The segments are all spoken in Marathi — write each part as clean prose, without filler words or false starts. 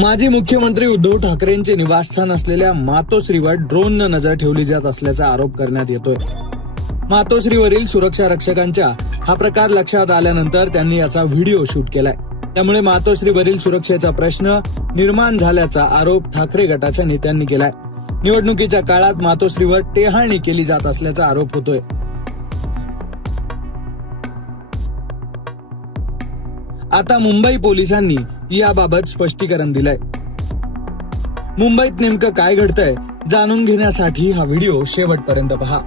माजी मुख्यमंत्री उद्धव ठाकरेंचे निवासस्थान असलेल्या मातोश्रीवर ड्रोननं नजर ठेवली जात असल्याचा आरोप करण्यात येतोय। मातोश्रीवरील सुरक्षा रक्षकांच्या हा प्रकार लक्षात आल्यानंतर त्यांनी याचा व्हिडिओ शूट केलाय। त्यामुळे मातोश्रीवरील सुरक्षेचा प्रश्न निर्माण झाल्याचा आरोप ठाकरे गटाच्या नेत्यांनी केलाय। निवडणुकीच्या काळात मातोश्रीवर टेहाळणी केली जात असल्याचा आरोप होतोय। आता मुंबई पोलिसांनी याबाबत स्पष्टीकरण दिलंय। मुंबईत नेमकं काय घडतंय जाणून घेण्यासाठी हा व्हिडिओ शेवटपर्यंत पहा।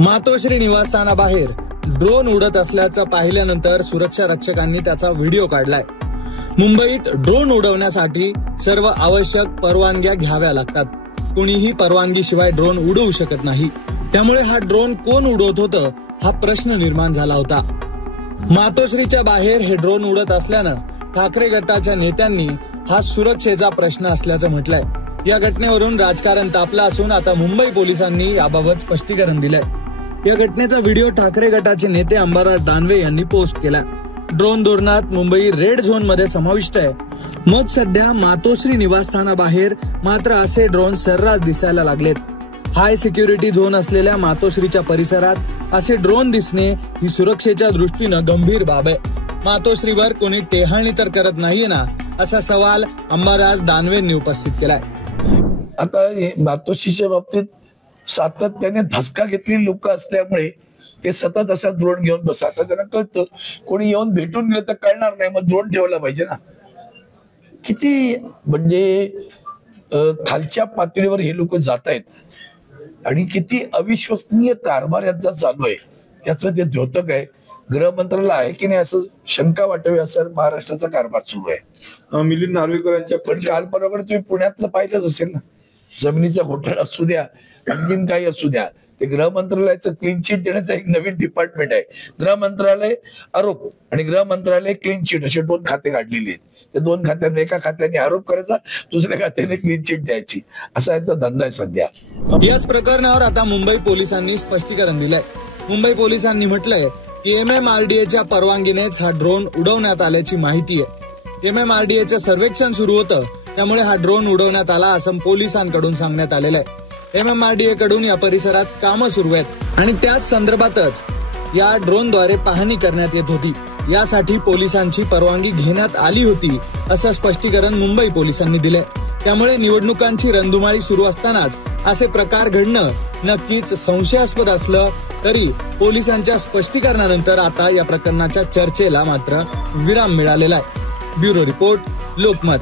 मातोश्री निवासस्थानाबाहेर ड्रोन उडत असल्याचं पाहिल्यानंतर सुरक्षा रक्षकांनी त्याचा व्हिडिओ काढलाय। मुंबईत ड्रोन उडवण्यासाठी सर्व आवश्यक परवानग्या घ्याव्या लागतात। कोणीही परवानगीशिवाय ड्रोन उडवू शकत नाही। त्यामुळे हा ड्रोन कोण उडवत होतं हा प्रश्न निर्माण झाला होता। मातोश्रीच्या बाहेर हे ड्रोन उडत असल्यानं ठाकरे गटाच्या नेत्यांनी हा सुरक्षेचा प्रश्न असल्याचं म्हटलंय। या घटनेवरून राजकारण तापलं असून आता मुंबई पोलिसांनी याबाबत स्पष्टीकरण दिलंय। या घटनेचा व्हिडिओ ठाकरे गटाचे नेते अंबादास दानवे यांनी पोस्ट केला। ड्रोन धोरणात मुंबई रेड झोन मध्ये समाविष्ट आहे। मग सध्या मातोश्री निवासस्थानाबाहेर मात्र असे ड्रोन सर्रास दिसायला लागलेत। हाय सिक्युरिटी झोन असलेल्या मातोश्रीच्या परिसरात असे ड्रोन दिसणे ही सुरक्षेच्या दृष्टीनं गंभीर बाब आहे। मातोश्रीवर कोणी टेहाळणी तर करत नाहीये ना, असा सवाल अंबादास दानवेंनी उपस्थित केलाय। आता मातोश्रीच्या बाबतीत सातत्याने धसका घेतलेली लोक असल्यामुळे ते सतत असा ड्रोन घेऊन बसतात। आता त्यांना कळतं कोणी येऊन भेटून गेलं तर कळणार नाही, मग ड्रोन ठेवला पाहिजे ना। किती म्हणजे खालच्या पातळीवर हे लोक जात आहेत आणि किती अविश्वसनीय कारभार यांचा चालू आहे त्याचं ते द्योतक आहे। गृह मंत्रालय आहे की नाही असं शंका वाटावी असं महाराष्ट्राचा कारभार सुरू आहे। मिलिंद नार्वेकर यांच्या पण काल परवा तुम्ही पुण्यातलं पाहिलंच असेल ना, जमिनीचा घोटाळा असू द्या आणखीन काही असू द्या, ते गृह मंत्रालयाचं क्लीन चिट देण्याचं एक नवीन डिपार्टमेंट आहे। गृह मंत्रालय आरोप आणि गृह मंत्रालय क्लीन चिट असे दोन खाते काढलेली आहेत। त्या दोन खात्यांना एका खात्याने आरोप करायचा, दुसऱ्या खात्याने क्लीन चिट द्यायची, असा याचा धंदा आहे सध्या। याच प्रकरणावर आता मुंबई पोलिसांनी स्पष्टीकरण दिलंय। मुंबई पोलिसांनी म्हटलंय की MMRDAच्या परवानगीनेच हा ड्रोन उडवण्यात आल्याची माहिती आहे। MMRDAचं सर्वेक्षण सुरू होतं, त्यामुळे हा ड्रोन उडवण्यात आला असं पोलिसांकडून सांगण्यात आलेलं आहे। MMRDA कडून या परिसरात कामं सुरू आहेत आणि त्याच संदर्भातच या ड्रोनद्वारे पाहणी करण्यात येत होती। यासाठी पोलिसांची परवानगी घेण्यात आली होती असं स्पष्टीकरण मुंबई पोलिसांनी दिलंय। त्यामुळे निवडणुकांची रणधुमाळी सुरू असतानाच असे प्रकार घडणं नक्कीच संशयास्पद असलं तरी पोलिसांच्या स्पष्टीकरणानंतर आता या प्रकरणाच्या चर्चेला मात्र विराम मिळालेला आहे। Bureau report, Lokmat.